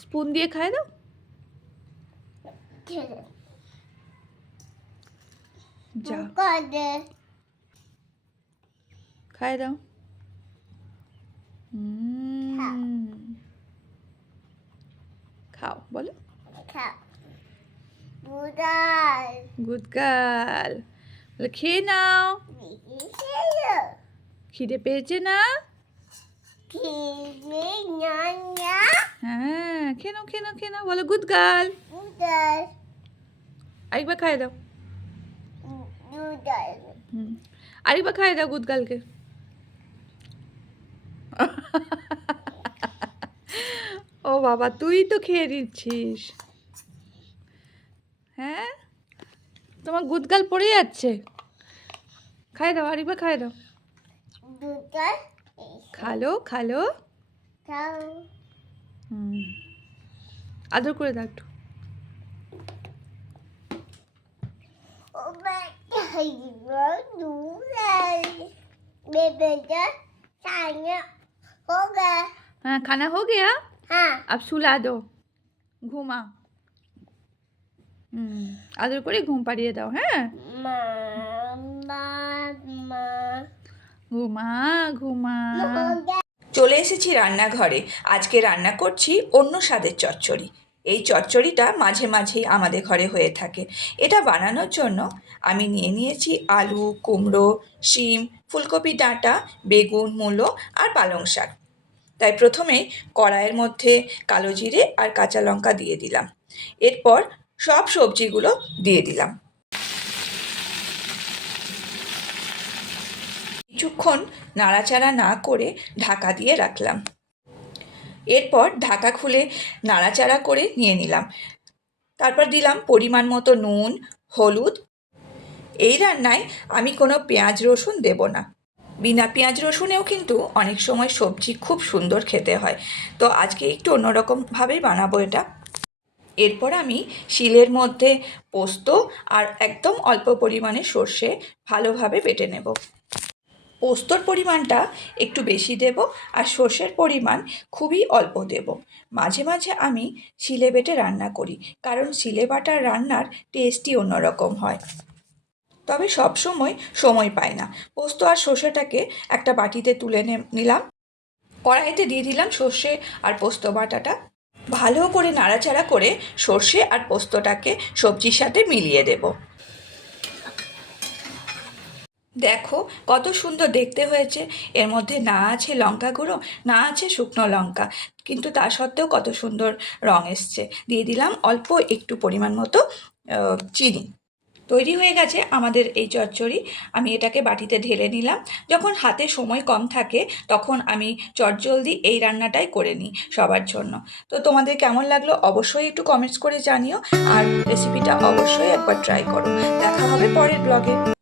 Spoon দিয়ে খায় দাও। খায় দাও। খাও, বলো। Good girl. খেয়ে নাও। খিদে পেয়েছে না? হ্যাঁ খেয়ে নাও খেয়ে নাও খেয়ে নাও বলো গুড গার্ল। আরেকবার খাই দাও। আরেকবার খাই দাও গুড গার্লকে। ও বাবা তুই তো খেয়ে নিচ্ছিস। হ্যাঁ? তোমার গুড গার্ল পড়ে যাচ্ছে। খাই দাও আরেকবার খাই দাও। খালো খালো। খাও। হুম। আদর করে দাও একটু ও বাচ্চাই বুদাই বেবেটা সানা हो गया हाँ खाना हो गया हाँ अब सुला दो ঘুমা হুম আদর করে ঘুম পাড়িয়ে দাও হ্যাঁ मामा मा ঘুমা ঘুমা हो गया চলে এসেছি রান্নাঘরে। আজকে রান্না করছি অন্য স্বাদের চচ্চড়ি। এই চচ্চড়িটা মাঝে মাঝেই আমাদের ঘরে হয়ে থাকে। এটা বানানোর জন্য আমি নিয়ে নিয়েছি আলু, কুমড়ো, শিম, ফুলকপি ডাঁটা, বেগুন, মূলো আর পালং শাক। তাই প্রথমে কড়াইয়ের মধ্যে কালো জিরে আর কাঁচা লঙ্কা দিয়ে দিলাম। এরপর সব সবজিগুলো দিয়ে দিলাম। কিছুক্ষণ নাড়াচাড়া না করে ঢাকা দিয়ে রাখলাম। এরপর ঢাকা খুলে নাড়াচাড়া করে নিয়ে নিলাম। তারপর দিলাম পরিমাণ মতো নুন, হলুদ। এই রান্নায় আমি কোনো পেঁয়াজ রসুন দেব না। বিনা পেঁয়াজ রসুনেও কিন্তু অনেক সময় সবজি খুব সুন্দর খেতে হয়। তো আজকে একটু অন্যরকমভাবেই বানাবো এটা। এরপর আমি শিলের মধ্যে পোস্ত আর একদম অল্প পরিমাণে সর্ষে ভালোভাবে বেটে নেব। পোস্তর পরিমাণটা একটু বেশি দেব আর সর্ষের পরিমাণ খুবই অল্প দেব। মাঝে মাঝে আমি শিলে বেটে রান্না করি, কারণ শিলে বাটার রান্নার টেস্টই অন্যরকম হয়। তবে সব সময় সময় পায় না। পোস্ত আর সর্ষেটাকে একটা বাটিতে তুলে নিলাম। কড়াইতে দিয়ে দিলাম সর্ষে আর পোস্ত বাটাটা। ভালো করে নাড়াচাড়া করে সর্ষে আর পোস্তটাকে সবজির সাথে মিলিয়ে দেবো। দেখো, কত সুন্দর দেখতে হয়েছে। এর মধ্যে না আছে লঙ্কা গুঁড়ো, না আছে শুকনো লঙ্কা। কিন্তু তা সত্ত্বেও কত সুন্দর রং এসছে। দিয়ে দিলাম অল্প একটু পরিমাণ মতো চিনি। তৈরি হয়ে গেছে আমাদের এই চচ্চড়ি। আমি এটাকে বাটিতে ঢেলে নিলাম। যখন হাতে সময় কম থাকে, তখন আমি চটজলদি এই রান্নাটাই করে নিই সবার জন্য। তো তোমাদের কেমন লাগল অবশ্যই একটু কমেন্টস করে জানিও। আর রেসিপিটা অবশ্যই একবার ট্রাই করো। দেখা হবে পরের ব্লগে